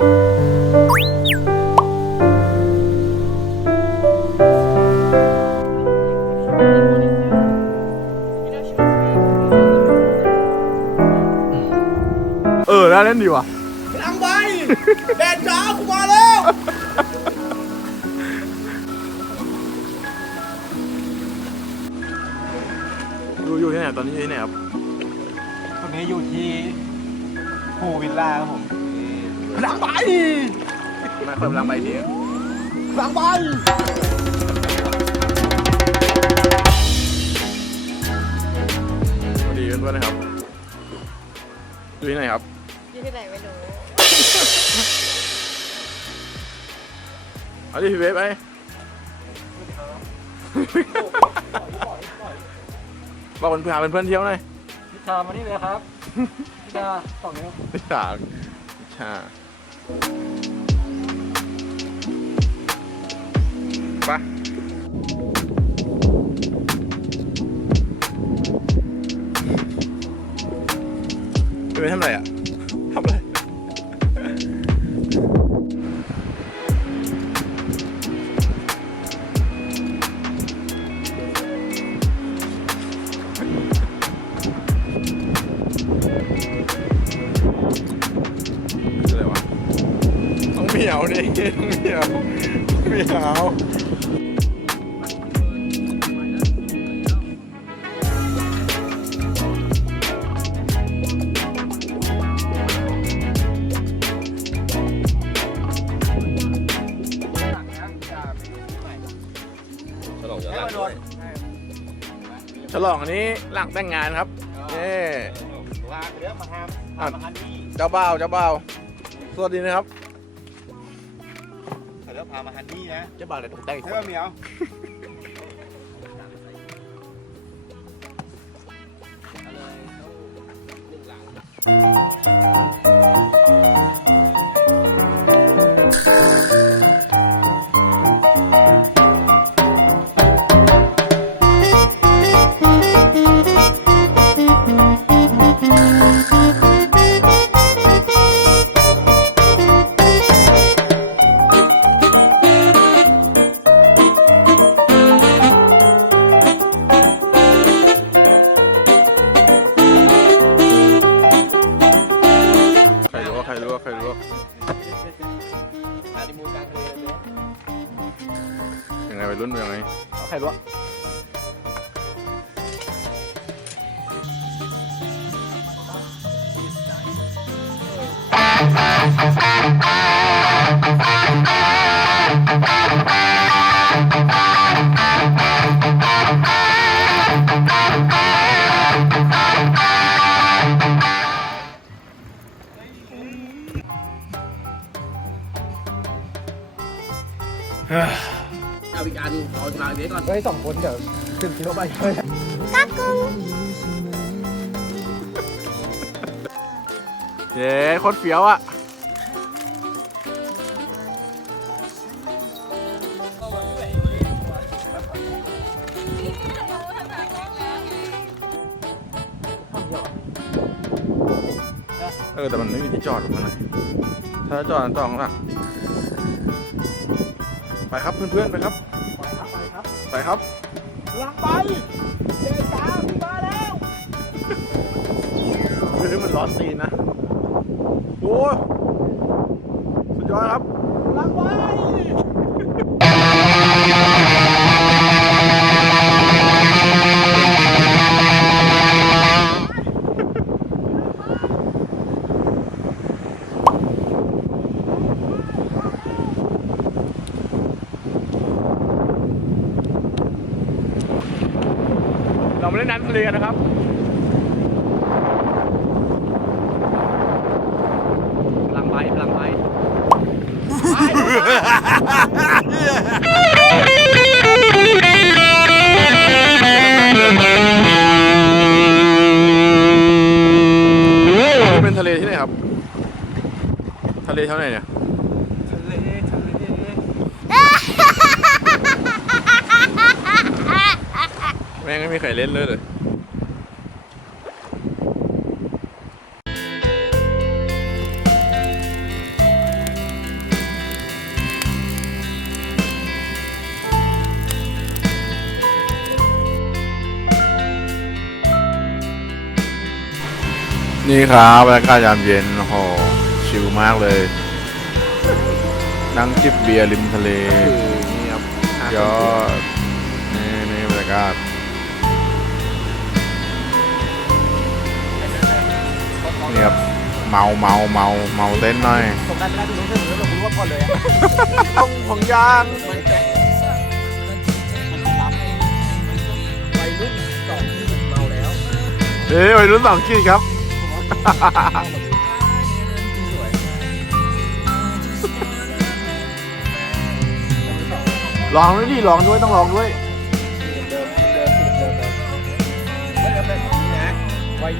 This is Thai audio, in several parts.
เออน่าเล่นดีว่ะทำไปแดดจ้ากูมาแล้วดูอยู่ที่ไหนตอนนี้อยู่ที่ไหนครับ ตอนนี้อยู่ที่ภูวิลล่าครับผม หลังไปมาเพิ่มรังใบทีหลังไปสวัสดีเพื่อนๆนะครับอยู่ที่ไหนครับ อยู่ที่ไหนไม่รู้เอาดิพี่เวฟไปบอกเพื่อนๆเพื่อนๆเที่ยวหน่อย พิชามานี่เลยครับ พิชาสองนิ้วนิสา ชาไปะไปเทำอะไรอะ เหมียวนี่ต้องเหมียวต้องเหมียวฉลองอันนี้หลังแต่งงานครับนี่ลาเดี๋ยวมาทำทำมาฮันนี่เจ้าบ่าวเจ้าบ่าวสวัสดีนะครับ พามาฮันนี่นะเจ้าบ่าวเลยตกแต่งเสื้อเหมียวาดิมูกลางทะเลเลยยังไงไปรุ่นยังไงใครรู้ เอาอีกอันเอาอีกอันนี้ก่อน เฮ้ยสองคนเดี๋ยวขึ้นที่รถไปเลยเย้โคตรเฟี้ยวอะเออแต่มันไม่มีที่จอดหรอกมันไหนถ้าจอดจอดข้างหลัง ไปครับเพื่อนๆไปครับไปครับไปครับหลังไปเจจ้าพี่มาแล้วเฮ้ยมันร้อนตีนนะ โอ้ยสุดยอดครับหลังไป เราไม่ได้น้ำทะเลกันนะครับพลังใบพลังใบนี่เป็นทะเลที่ไหนครับ ทะเลเท่าไหร่เนี่ย ทะเล ทะเล แม่งไม่มีใครเล่นเลยเลยนี่ครับบรรยากาศยามเย็นหอ้ชิลมากเลย นั่งจิบเบียร์ริมทะเล นี่ครับยอดนี่นี่บรรยากาศ นี่ครับเมาเมาเมาเมาเต้นหน่อยสงการไม่ได้คุณรู้เรื่องแล้วคุณรู้ว่าก่อนเลยอะต้องของยางมันแจ๊คมันล้ำวัยรุ่นสองที่เมาแล้วเอ้ยวัยรุ่นสองขีดครับสวยลองด้วยดิลองด้วยต้องลองด้วยเดิมเดิมเดิมเดิมไม่ได้เป็นอย่างนี้นะวัย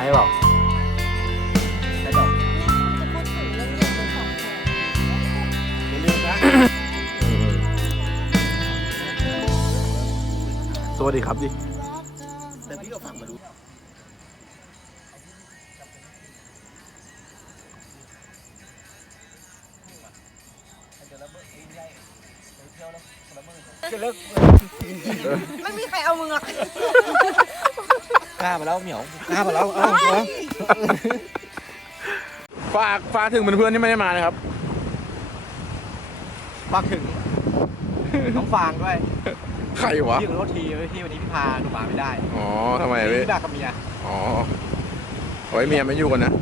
ช่เปล่าใช่เปล่าอย่าลืมนะสวัสดีครับดิ แต่พี่ก็ฟังมาดูไม่มีใครเอามึงหรอก กล้ามาแล้วเหมียวกล้ามาแล้วเอ้าเอาฝากฝากถึงเพื่อนๆที่ไม่ได้มานะครับ ฝากถึงน้องฟางด้วยใครวะพี่ขอโทษทีที่วันนี้พี่พาหนูมาไม่ได้อ๋อทำไมพี่พี่มากับเมียอ๋อไว้เมียไม่อยู่กันนะ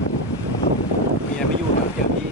เมียไม่อยู่เดี๋ยวเจอพี่